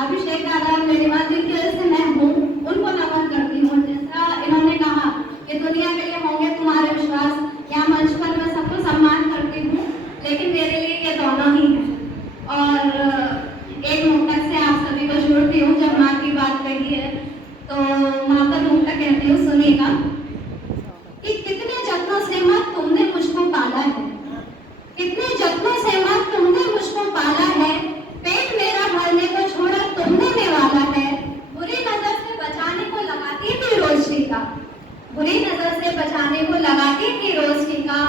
अभिषेक दादा मेरीवाल जी की वजह से मैं हूँ, उनको नमन करती हूँ। जैसा इन्होंने कहा कि दुनिया के लिए होंगे तुम्हारे विश्वास, यहाँ मंच पर मैं सबको सम्मान करती हूँ, लेकिन मेरे लिए ये दोनों ही है। और एक मुक्तक से आप सभी को जोड़ती हूँ। जब माँ की बात कही है तो माँ पर मुक्तक कहती हूँ, सुनिएगा कि कितने जत्नों से माँ तुमने मुझको पाला है, कितने जत्नों से माँ तुमने मुझको पाला है, पेट मेरा भरने को छोड़ा तुमने निवाला है। बुरी नजर से बचाने को लगाती थी रोज टीका, बुरी नजर से बचाने को लगाती थी रोज टीका,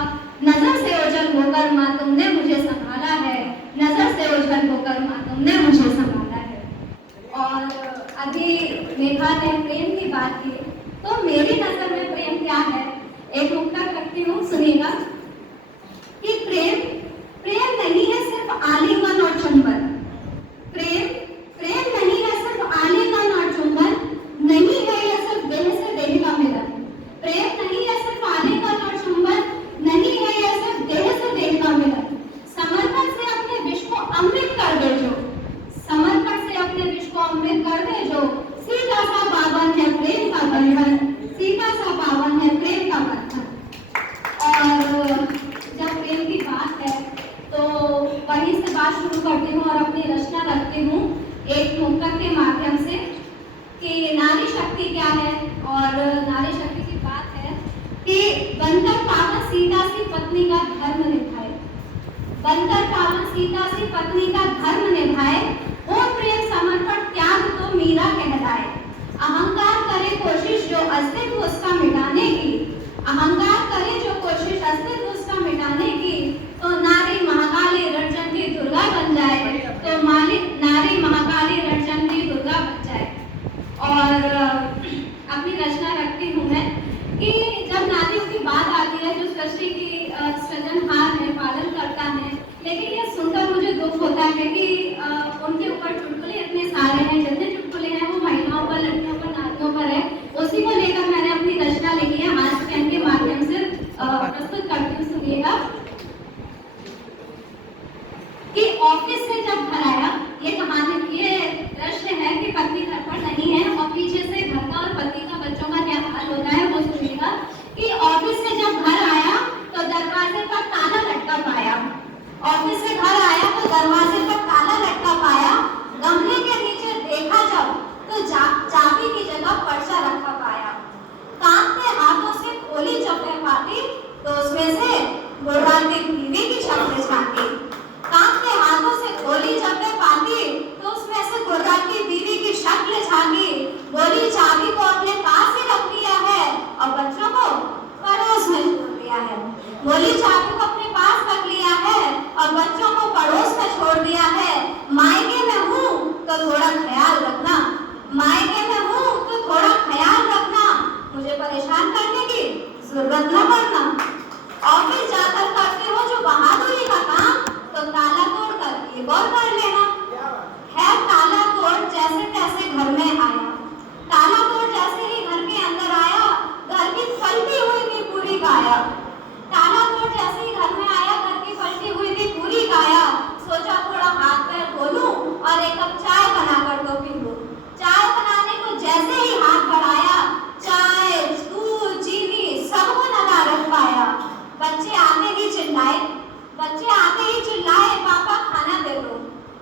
नजर से ओझल होकर माँ तुमने मुझे संभाला है, नजर से ओझल होकर माँ तुमने मुझे संभाला है। और अभी मेघा ने प्रेम की बात की, तो मेरी नजर में प्रेम क्या है, एक मुक्तक रखती हूँ, सुनिएगा कि प्रेम प्रेम नहीं है सिर्फ आलिंगन और चुंबन, प्रेम प्रेम नहीं है सिर्फ आलिंगन और चुंबन, नहीं है यह सिर्फ देह से देह का मिलन, प्रेम नहीं है सिर्फ आलिंगन और चुंबन, नहीं है यह सिर्फ देह से देह का मिलन, समर्पण से अपने विष को अमृत कर दे जो, समर्पण से अपने विष को अमृत कर दे जो, सीधा सा पावन है प्रेम का बंधन, सीधा सा पावन है प्रेम का बंधन। और जब प्रेम की बात है तो वहीं से बात शुरू करती हूँ और अपनी रचना रखती हूँ एक मुक्तक के माध्यम से कि नारी शक्ति क्या है। और नारी शक्ति की बात है कि बनकर पावन सीता सी पत्नी का धर्म निभाए, बनकर पावन सीता सी पत्नी का धर्म निभाए, वो प्रेम समर्पण त्याग तो मीरा कहलाए, अहंकार करे कोशिश जो अस्तित्व उसका मिटाने की, अहंकार करे जो कोशिश अस्तित्व उसका मिटाने की, तो नारी महाकाली रणचंडी दुर्गा बन जाए, तो नारी महाकाली रणचंडी दुर्गा बन जाए। और अपनी रचना रखती हूँ मैं कि जब नारियों की बात आती है जो सृष्टि की सृजनहार है, पालन करता है, लेकिन ये सुनकर मुझे दुख होता है कि उनके ऊपर चुटकुले इतने सारे हैं, जितने चुटकुले हैं वो महिलाओं पर, लड़कियों पर, नारियों पर है। उसी को लेकर मैंने अपनी रचना लिखी है, हास्य कैन के माध्यम से प्रस्तुत करती हूँ, सुनिएगा कि ऑफिस से जब घर आया, ये कहानी, ये दृश्य है कि पत्नी घर पर नहीं है और पीछे से घर का और पति का, बच्चों का क्या हाल होता है वो सुनिएगा कि ऑफिस से जब घर आया तो दरवाजे पर ताला लटका पाया, ऑफिस से घर आया तो दरवाजे पर ताला लटका पाया, गमले के नीचे देखा जब तो चाबी की जगह पर्चा रखा पाया, कांपते हाथों से खोली जब वह पाती तो उसमें से गुर्राती बीवी की शक्ल झांकी, कांपते हाथों से खोली जब वह पाती तो उसमें से गुर्राती बीवी की शक्ल झांकी, बोली चाबी को अपने पास ही रख लिया है और बच्चों को पड़ोस में छोड़ दिया है, बोली चाबी को अपने पास रख लिया है और बच्चों को पड़ोस में छोड़ दिया है, मायके में हूँ तो थोड़ा ख्याल रखना, मायके में हूँ तो थोड़ा ख्याल रखना, मुझे परेशान करने की जरूरत न पड़ना, ऑफिस जाकर करते हो जो बहादुरी का काम तो ताला तोड़कर एक और कर लेना। है ताला तोड़ जैसे तैसे घर में आया, ताला तोड़ जैसे ही घर के अंदर आया, घर की फलती हुई थी पूरी काया, ताला तोड़ जैसे ही घर में आया, घर की फलती हुई थी पूरी काया, सोचा थोड़ा हाथ पैर धो लूं और एक कप चाय बनाकर तो पी लूं, चाय बनाने को जैसे ही हाथ बढ़ाया, चाय दूध चीनी सबको लगा रख पाया, बच्चे आते ही चिल्लाए, बच्चे आते ही चिल्लाए पापा खाना दे दो,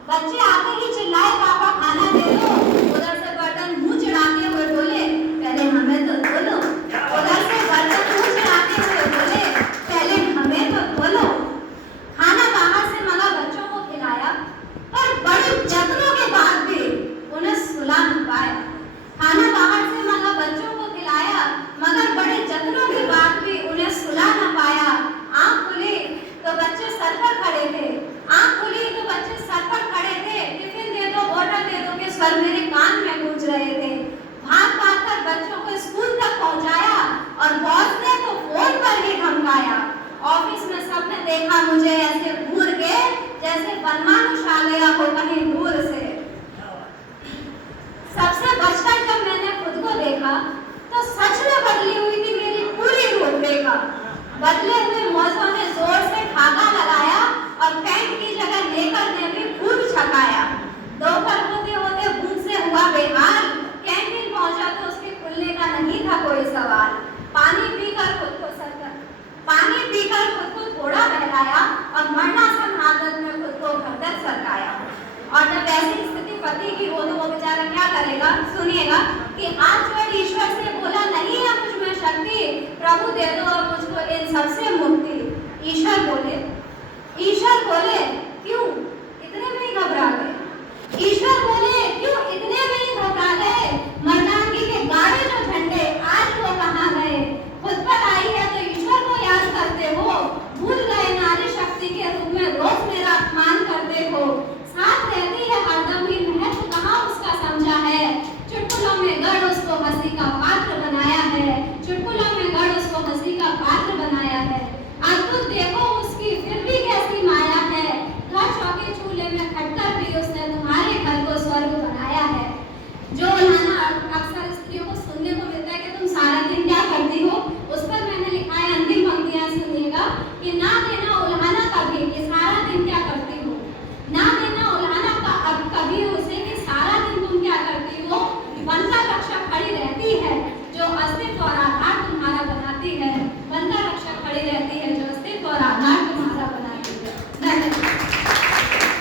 बच्चे आते ही चिल्लाए पापा खाना दे दो, उधर से बर्तन मुंह चढ़ाते हुए बोले पहले हमें तो धो लो, उधर से बर्तन मुंह चढ़ाते हुए बोले पहले हमें तो धो लो, खाना बाहर से मंगा बच्चों को खिलाया, पर बड़े जत्नों के बाद भी उन्हें सुला नहीं पाया, खाना बाहर से मंगा बच्चों को खिलाया, मगर बड़े जत्नों के बाद भी उन्हें सुला न पाया, आंख खुली तो बच्चे सर पर खड़े थे, आंख खुली तो बच्चे सर पर खड़े थे, टिफिन दे दो, बोतल दे दो के स्वर मेरे कान में गूंज रहे थे, भाग भाग कर बच्चों को स्कूल तक पहुंचाया और बॉस ने तो फोन पर ही धमकाया, ऑफिस में सबने देखा मुझे ऐसे घूर के जैसे बनमानुष आ गया हो कहीं दूर से, सबसे बचकर जब मैंने खुद को देखा तो सच में बदली हुई थी मेरी पूरी रूपरेखा, बदले हुए मौसम में जोर से धागा लगाया और पैंट की जगह लेकर ने भी खूब छकाया, दोपहर होते होते होगी वो तो वो बेचारा क्या करेगा, सुनिएगा कि आज ईश्वर से बोला, नहीं है मुझ में शक्ति, प्रभु दे दो और मुझको इन सबसे मुक्ति। ईश्वर बोले